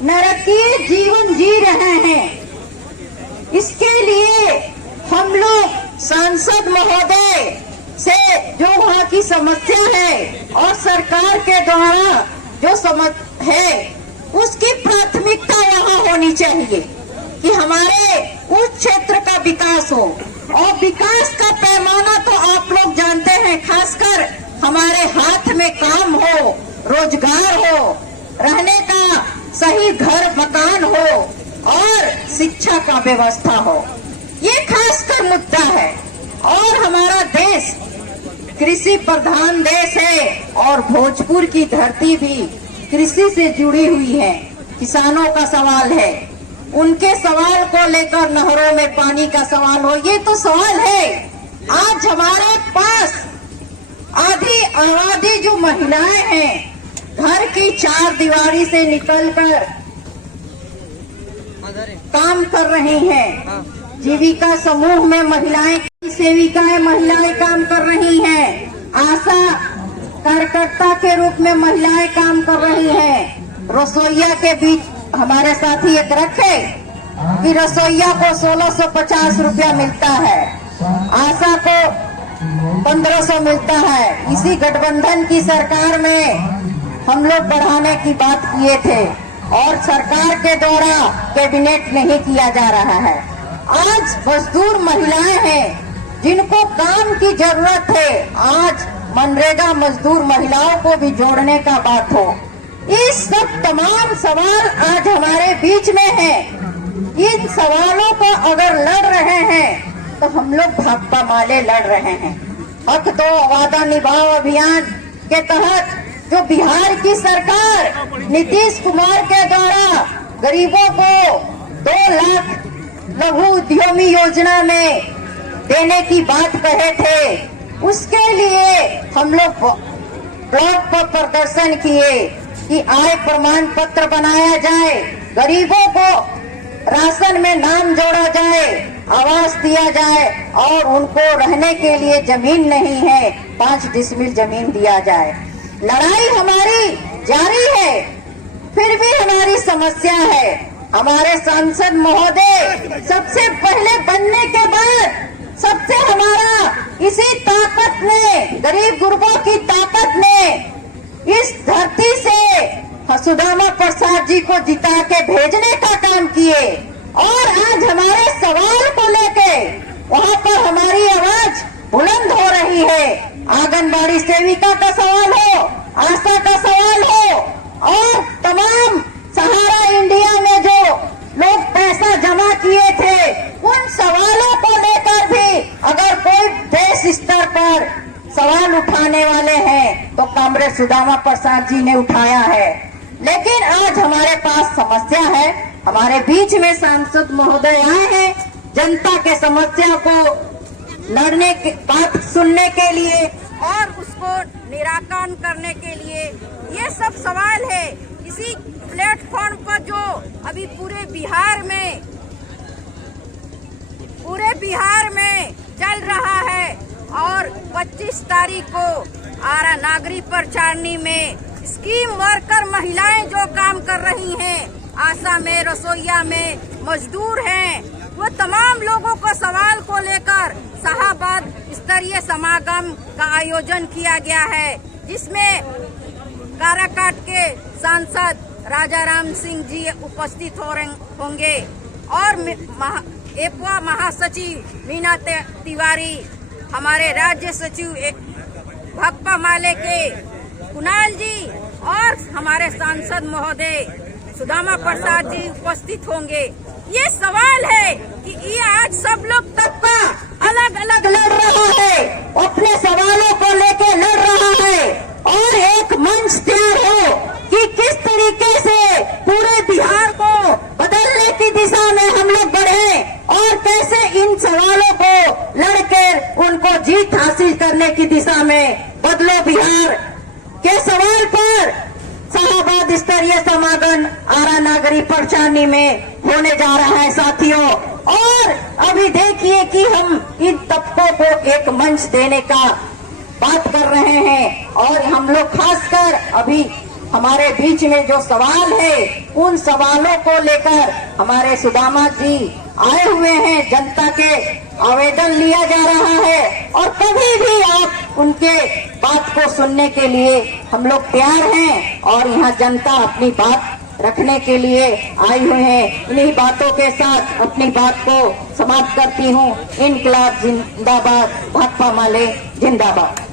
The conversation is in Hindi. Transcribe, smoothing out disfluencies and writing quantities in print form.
नरकीय जीवन जी रहे हैं। इसके लिए हम लोग सांसद महोदय से जो वहाँ की समस्या है और सरकार के द्वारा जो समस्या है उसकी प्राथमिकता यहाँ होनी चाहिए कि हमारे उस क्षेत्र का विकास हो। और विकास का पैमाना तो आप लोग जानते हैं, खासकर हमारे हाथ में काम हो, रोजगार हो, रहने का सही घर मकान हो और शिक्षा का व्यवस्था हो। ये खासकर मुद्दा है। और हमारा देश कृषि प्रधान देश है और भोजपुर की धरती भी कृषि से जुड़ी हुई है। किसानों का सवाल है, उनके सवाल को लेकर नहरों में पानी का सवाल हो, ये तो सवाल है। आज हमारे पास आधी आबादी जो महिलाएं हैं घर की चार दीवारी से निकलकर काम कर रही हैं। जीविका समूह में महिलाएं, सेविकाएं महिलाएं काम कर रही हैं। आशा कार्यकर्ता के रूप में महिलाएं काम कर रही हैं। रसोईया के बीच हमारे साथी एक रखे कि रसोईया को 1650 रुपया मिलता है, आशा को 1500 मिलता है। इसी गठबंधन की सरकार में हम लोग बढ़ाने की बात किए थे और सरकार के द्वारा कैबिनेट नहीं किया जा रहा है। आज मजदूर महिलाएं हैं जिनको काम की जरूरत है, आज मनरेगा मजदूर महिलाओं को भी जोड़ने का बात हो। इस सब तमाम सवाल आज हमारे बीच में है। इन सवालों को अगर लड़ रहे हैं तो हम लोग भाकपा माले लड़ रहे हैं। हक दो वादा निभाओ अभियान के तहत जो बिहार की सरकार नीतीश कुमार के द्वारा गरीबों को 2 लाख लघु उद्यमी योजना में देने की बात कहे थे, उसके लिए हम लोग ब्लॉक पर प्रदर्शन किए कि आय प्रमाण पत्र बनाया जाए, गरीबों को राशन में नाम जोड़ा जाए, आवास दिया जाए और उनको रहने के लिए जमीन नहीं है 5 डिसमिल जमीन दिया जाए। लड़ाई हमारी जारी है, फिर भी हमारी समस्या है। हमारे सांसद महोदय सबसे पहले बनने के बाद सबसे हमारा इसी ताकत ने, गरीब गुरबों की ताकत ने इस धरती से सुदामा प्रसाद जी को जिता के भेजने का काम किए। और आज हमारे सवाल को लेके वहाँ पर हमारी आवाज बुलंद हो रही है। आंगनबाड़ी सेविका का सवाल हो, आशा का सवाल हो और तमाम सहारा इंडिया में जो लोग पैसा जमा किए थे, उन सवालों को लेकर भी अगर कोई देश स्तर पर सवाल उठाने वाले हैं तो कामरेड सुदामा प्रसाद जी ने उठाया है। लेकिन आज हमारे पास समस्या है, हमारे बीच में सांसद महोदय आए हैं जनता के समस्या को लड़ने की बात सुनने के लिए और उसको निराकरण करने के लिए। ये सब सवाल है इसी प्लेटफॉर्म पर जो अभी पूरे बिहार में चल रहा है। और 25 तारीख को आरा नागरी परचारनी में स्कीम वर्कर महिलाएं जो काम कर रही हैं, आशा में, रसोईया में, मजदूर हैं, वो तमाम लोगों को सवाल को लेकर शाहाबाद स्तरीय समागम का आयोजन किया गया है, जिसमें काराकाट के सांसद राजाराम सिंह जी उपस्थित होंगे और एपवा महासचिव मीना तिवारी, हमारे राज्य सचिव भाकपा माले के कुणाल जी और हमारे सांसद महोदय सुदामा प्रसाद जी उपस्थित होंगे। ये सवाल है कि ये आज सब लोग तबका अलग अलग लड़ रहा है, अपने सवालों को लेके लड़ रहा है और एक मंच तैयार हो कि किस तरीके से पूरे बिहार को बदलने की दिशा में हम लोग बढ़े और कैसे इन सवालों को लड़कर उनको जीत हासिल करने की दिशा में बदलो बिहार के सवाल पर शाहाबाद स्तरीय समागम आरा नागरी परचारनी में होने जा रहा है साथियों। और अभी देखिए कि हम इन तबकों को एक मंच देने का बात कर रहे हैं और हम लोग खासकर अभी हमारे बीच में जो सवाल है उन सवालों को लेकर हमारे सुदामा जी आए हुए हैं। जनता के आवेदन लिया जा रहा है और कभी भी आप उनके बात को सुनने के लिए हम लोग तैयार हैं और यहाँ जनता अपनी बात रखने के लिए आई हुए हैं। इन्हीं बातों के साथ अपनी बात को समाप्त करती हूँ। इनकलाब जिंदाबाद, भाकपा माले जिंदाबाद।